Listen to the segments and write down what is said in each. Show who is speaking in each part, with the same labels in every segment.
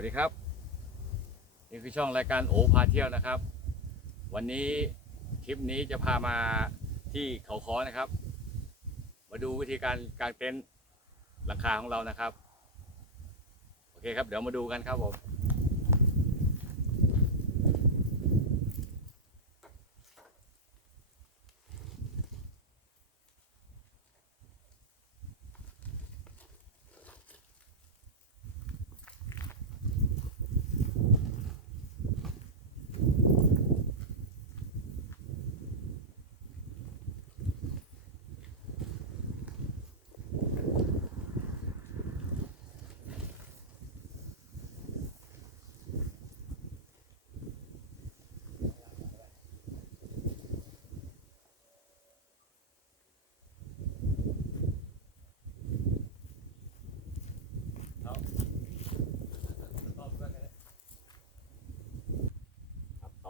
Speaker 1: วัสดีครับ นี่คือช่องรายการโอพาเที่ยวนะครับ วันนี้คลิปนี้จะพามาที่เขาค้อนะครับ มาดูวิธีการกางเต็นท์หลังคาของเรานะครับ โอเคครับ เดี๋ยวมาดูกันครับผม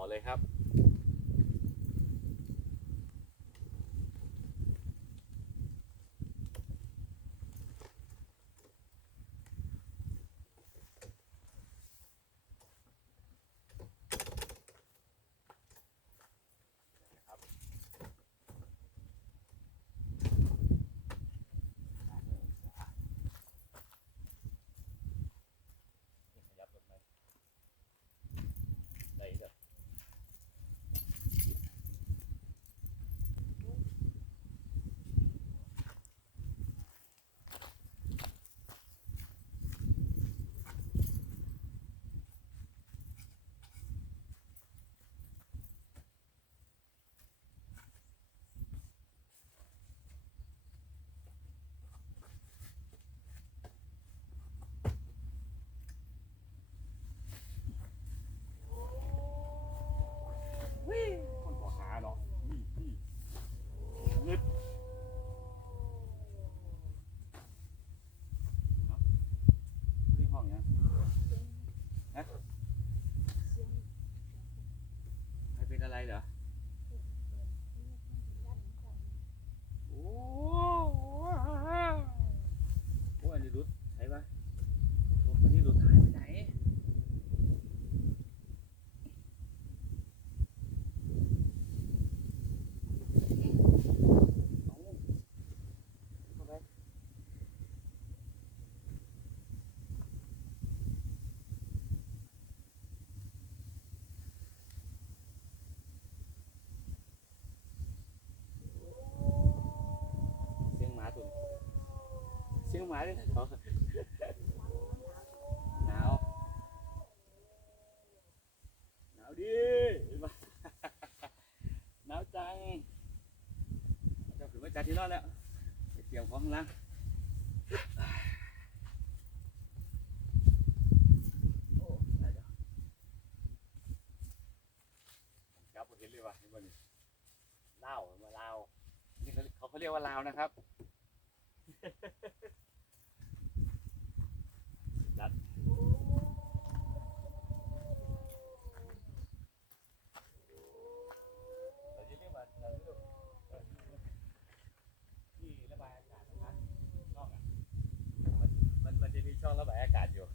Speaker 1: เลยครับ ขยับรถไหมได้เด้อคนขอหาเนาะนี่นี่งึดเนาะนี่ห้องเนี้ยฮะใครเป็นอะไรเหรอ โอ้โหโอ้อันนี้รุดใช่ปะโอ้อันนี้รุดหายไปไหน เสียงหมาตุนเสียง หมาเลยนะเขาหนาว หนาวดิมาหนาวจังจะถึงมาจัดที่นอนแล้วไปเตรียมของข้างล่างโอ้ได้แล้วครับผมเห็นเลยว่ะเห็นบ่นี่เล่าวมาเล่าวนี่เขาเขาเขาเรียกว่าลาวนะครับ ดัดเราจะเรียกว่าเราเรียกว่าเอ่อที่ระบายอากาศนะครับช่องอะมันมันจะมีช่องระบายอากาศอยู่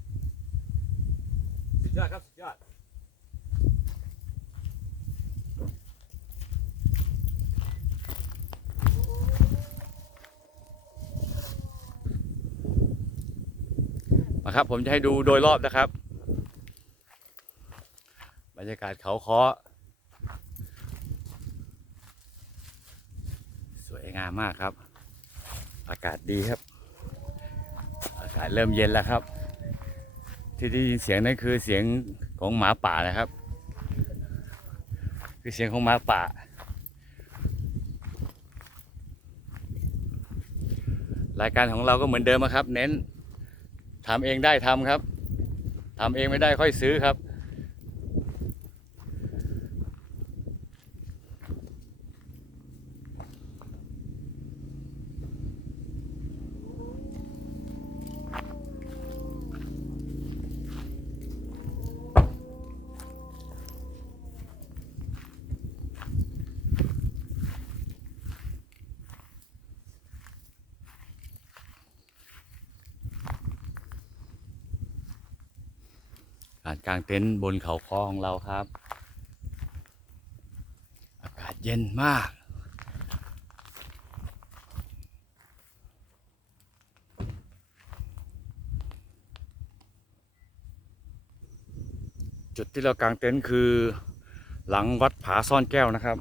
Speaker 1: สุดยอดครับ สุดยอด ครับ ผมจะให้ดูโดยรอบนะครับ บรรยากาศเขาเคาะสวยงามมากครับ อากาศดีครับ อากาศเริ่มเย็นแล้วครับ ที่ได้ยินเสียงนั่นคือเสียงของหมาป่านะครับ คือเสียงของหมาป่ารายการของเราก็เหมือนเดิมครับ เน้น ทำเองได้ทำครับทำเองไม่ได้ค่อยซื้อครับ การกางเต็นท์บนเขาคอของเราครับ อากาศเย็นมาก จุดที่เรากางเต็นท์คือหลังวัดผาซ่อนแก้วนะครับ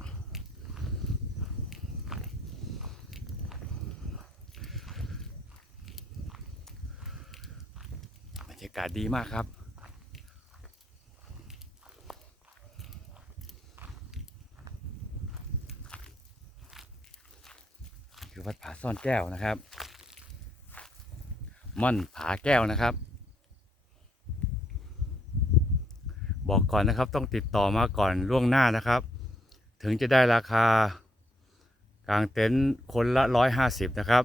Speaker 1: บรรยากาศดีมากครับ วัดผาซ่อนแก้วนะครับ ม่อนผาแก้วนะครับ บอกก่อนนะครับต้องติดต่อมาก่อนล่วงหน้านะครับ ถึงจะได้ราคากลางเต็นท์คนละร้อยห้าสิบนะครับ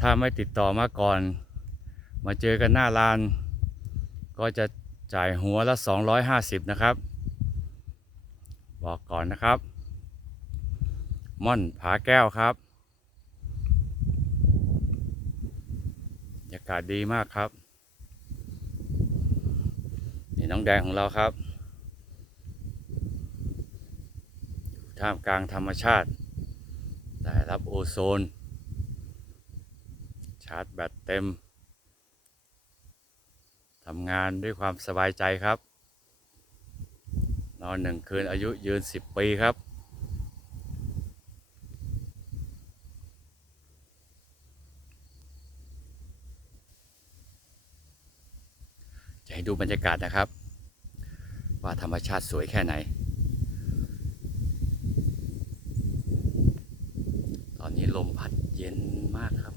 Speaker 1: ถ้าไม่ติดต่อมาก่อน มาเจอกันหน้าลาน ก็จะจ่ายหัวละ250นะครับ บอกก่อนนะครับ ม่อนผาแก้วครับบรรยากาศดีมากครับ นี่น้องแดงของเราครับ ท่ามกลางธรรมชาติ ได้รับโอโซน ชาร์จแบตเต็ม ทำงานด้วยความสบายใจครับ นอนหนึ่งคืนอายุยืนสิบปีครับ ให้ดูบรรยากาศนะครับ ว่าธรรมชาติสวยแค่ไหน ตอนนี้ลมพัดเย็นมากครับ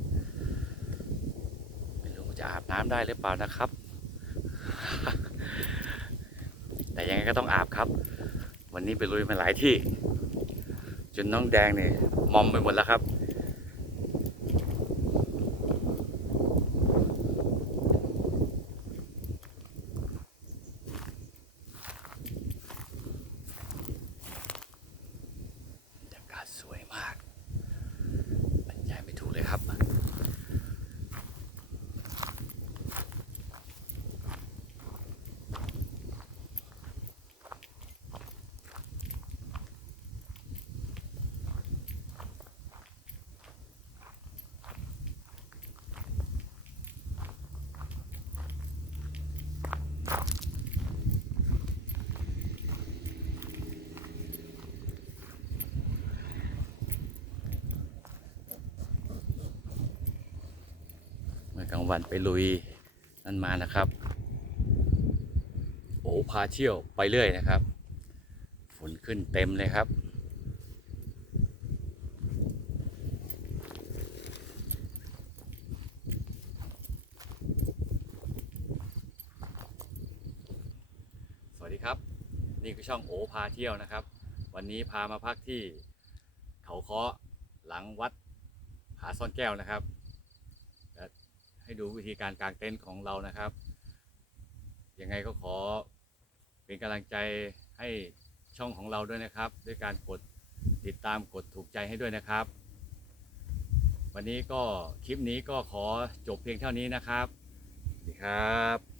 Speaker 1: ไม่รู้จะอาบน้ำได้หรือเปล่านะครับ แต่ยังไงก็ต้องอาบครับ วันนี้ไปลุยมาหลายที่ จนน้องแดงเนี่ยมอมไปหมดแล้วครับ บรรยากาศสวยมาก บรรยายไม่ถูก เลยครับ วันไปลุยนั่นมานะครับ โอ้พาเที่ยวไปเรื่อยนะครับ ฝนขึ้นเต็มเลยครับสวัสดีครับ นี่คือช่องโอพาเที่ยวนะครับ วันนี้พามาพักที่เขาเคาะหลังวัดผาซ่อนแก้วนะครับ ให้ดูวิธีการกางเต็นท์ของเรานะครับ ยังไงก็ขอเป็นกำลังใจให้ช่องของเราด้วยนะครับ ด้วยการกดติดตามกดถูกใจให้ด้วยนะครับ วันนี้ก็คลิปนี้ก็ขอจบเพียงเท่านี้นะครับสวัสดีครับ